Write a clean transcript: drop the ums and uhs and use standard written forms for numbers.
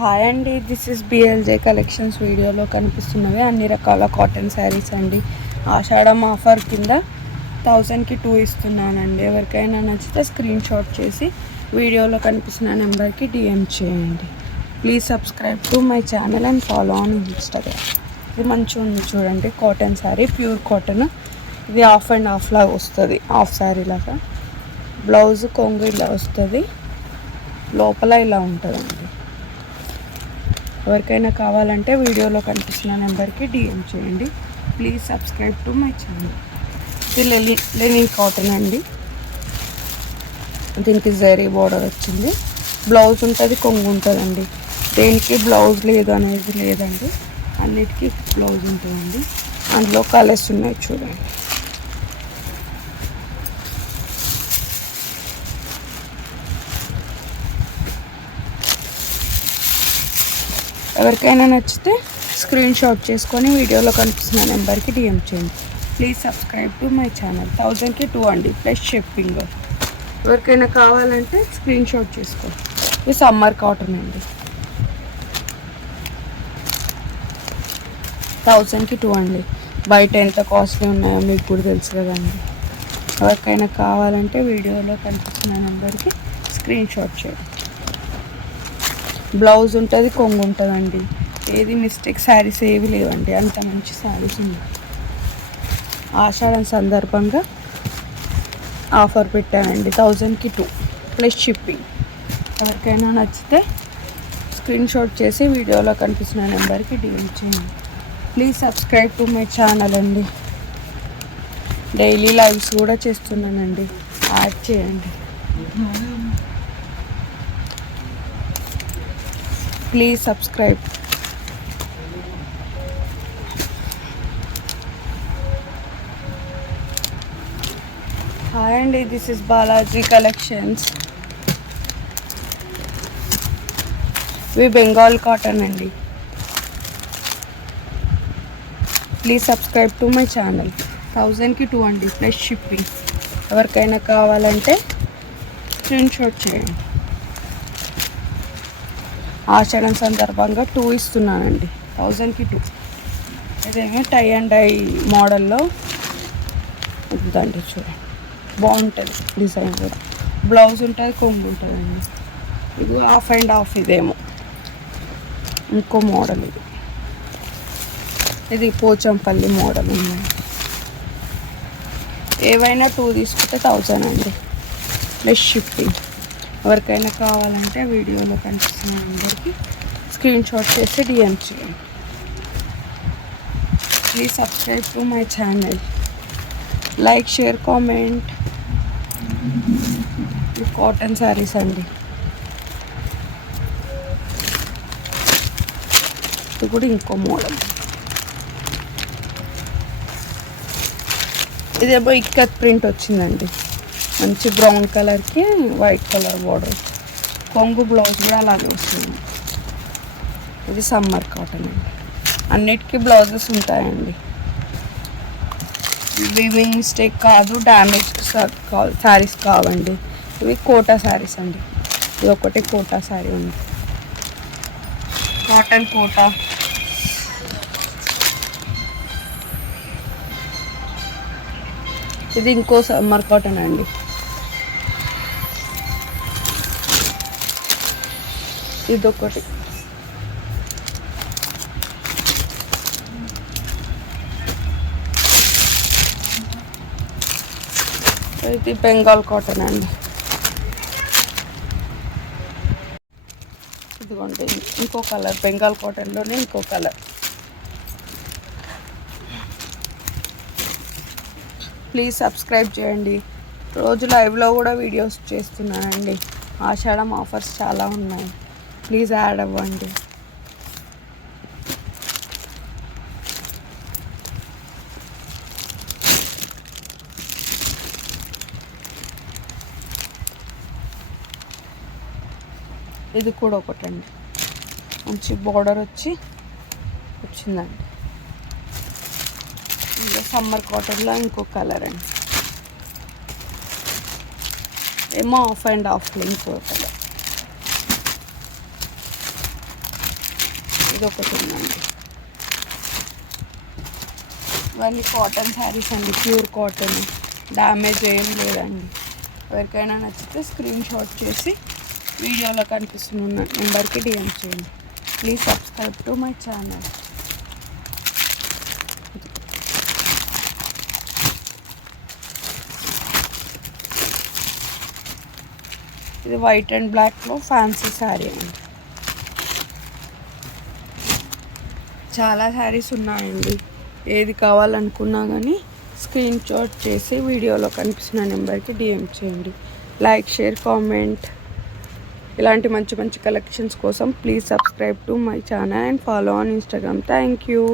Hi అండి, this is బిఎల్జే collections. వీడియోలో కనిపిస్తున్నవి అన్ని రకాల కాటన్ శారీస్ అండి. ఆషాఢం ఆఫర్ కింద 1000కి 2 ఇస్తున్నానండి. ఎవరికైనా నచ్చితే స్క్రీన్ షాట్ చేసి వీడియోలో కనిపిస్తున్న నెంబర్కి డిఎం చేయండి. Please subscribe to my channel and follow on Instagram. ఇది మంచిగా ఉంది చూడండి, కాటన్ శారీ, ప్యూర్ కాటన్. ఇది హాఫ్ అండ్ హాఫ్ లాగా వస్తుంది, హాఫ్ శారీ లాగా. బ్లౌజ్ కొంగు ఇలా వస్తుంది, లోపల ఇలా ఉంటుందండి. ఎవరికైనా కావాలంటే వీడియోలో కనిపిస్తున్న నెంబర్కి డిఎం చేయండి. Please subscribe to my channel. ఇది లెనిన్ కాటన్ అండి. దీనికి జరీ బోర్డర్ వచ్చింది, బ్లౌజ్ ఉంటుంది, కొంగు ఉంటుందండి. దేనికి బ్లౌజ్ లేదు అనేది లేదండి, అన్నిటికీ బ్లౌజ్ ఉంటుందండి. అందులో కలర్స్ ఉన్నాయి చూడండి. ఎవరికైనా నచ్చితే స్క్రీన్ షాట్ చేసుకొని వీడియోలో కనిపిస్తున్న నెంబర్కి డిఎం చేయండి. Please subscribe to my channel. 1000కి 2 అండి, ప్లస్ షిప్పింగ్. ఎవరికైనా కావాలంటే స్క్రీన్ షాట్ చేసుకో. ఇది సమ్మర్ కాటన్ అండి. 1000కి 2 అండి. బయట ఎంత కాస్ట్లీ ఉన్నాయో మీకు కూడా తెలుసు కదండి. ఎవరికైనా కావాలంటే వీడియోలో కనిపిస్తున్న నెంబర్కి స్క్రీన్ షాట్ చేయండి. బ్లౌజ్ ఉంటుంది, కొంగు ఉంటుందండి. ఏది మిస్టేక్ శారీస్ ఏవి లేవండి, అంత మంచి శారీస్ ఉన్నాయి. ఆషాఢం సందర్భంగా ఆఫర్ పెట్టానండి. 1000కి 2 ప్లస్ షిప్పింగ్. ఎవరికైనా నచ్చితే స్క్రీన్ షాట్ చేసి వీడియోలో కనిపిస్తున్న నెంబర్కి డిఎం చేయండి. Please subscribe to my channel అండి. డైలీ లైవ్స్ కూడా చేస్తున్నానండి, యాడ్ చేయండి. Please subscribe. హాయ్ అండి, దిస్ ఇస్ బాలాజీ కలెక్షన్స్. ఇవి బెంగాల్ కాటన్ అండి. Please subscribe to my channel. 1000కి 2 అండి, ప్లస్ షిప్పింగ్. ఎవరికైనా కావాలంటే స్క్రీన్ షాట్ చేయండి. ఆషాఢం సందర్భంగా 2 ఇస్తున్నానండి. 1000కి 2. ఇదేమో టై అండ్ డై మోడల్లో ఉందండి, చూడండి బాగుంటుంది డిజైన్ కూడా. బ్లౌజ్ ఉంటుంది, కొంగు ఉంటుందండి. ఇది హాఫ్ అండ్ హాఫ్. ఇదేమో ఇంకో మోడల్. ఇది పోచంపల్లి మోడల్ ఉందండి. ఏవైనా 2 తీసుకుంటే 1000 అండి, ప్లస్ షిప్పింగ్. ఎవరికైనా కావాలంటే వీడియోలో కనిపిస్తున్న నెంబర్కి స్క్రీన్ షాట్ చేసి డిఎం చేయండి. Please subscribe to my channel. Like, share, comment. Cotton saris అండి. ఇది కూడా ఇంకో మోడల్. ఇదేమో ఇక్కత్ ప్రింట్ వచ్చిందండి, మంచి బ్రౌన్ కలర్కి వైట్ కలర్ బార్డర్. కొంగు బ్లౌజ్ కూడా అలాగే వస్తుంది. ఇది సమ్మర్ కాటన్ అండి. అన్నిటికీ బ్లౌజెస్ ఉంటాయండి. ఇవి మిస్టేక్ కాదు, డ్యామేజ్ శారీస్ కావండి. ఇవి కోటా శారీస్ అండి. ఇది ఒకటి కోటా శారీ ఉంది, కాటన్ కోటా. ఇది ఇంకో సమ్మర్ కాటన్ అండి. ఇదొకటి. ఇది బెంగాల్ కాటన్ అండి. ఇదిగోండి ఇంకో కలర్, బెంగాల్ కాటన్లోనే ఇంకో కలర్. ప్లీజ్ సబ్స్క్రైబ్ చేయండి. రోజు లైవ్లో కూడా వీడియోస్ చేస్తున్నానండి. ఆషాఢం ఆఫర్స్ చాలా ఉన్నాయి, ప్లీజ్ యాడ్ అవ్వండి. ఇది కూడా ఒకటండి, మంచి బోర్డర్ వచ్చిందండి. ఇంకా సమ్మర్ కాటన్లో ఇంకో కలర్ అండి. ఏమో ఆఫ్ అండ్ ఆఫ్ ఇంకో కలర్. ఇది ఒకటి ఉందండి. ఇవన్నీ కాటన్ శారీస్ అండి, ప్యూర్ కాటన్, డ్యామేజ్ ఏం లేదండి. ఎవరికైనా నచ్చితే స్క్రీన్ షాట్ చేసి వీడియోలో కనిపిస్తున్న నెంబర్కి డిఎం చేయండి. Please subscribe to my channel. ఇది వైట్ అండ్ బ్లాక్లో ఫ్యాన్సీ శారీ అండి. చాలా శారీస్ ఉన్నాయండి, ఏది కావాలనుకున్నా కానీ స్క్రీన్ షాట్ చేసి వీడియోలో కనిపిస్తున్న నెంబర్కి డిఎం చేయండి. Like, share, comment. ఇలాంటి మంచి మంచి కలెక్షన్స్ కోసం please subscribe to my channel and follow on Instagram. Thank you.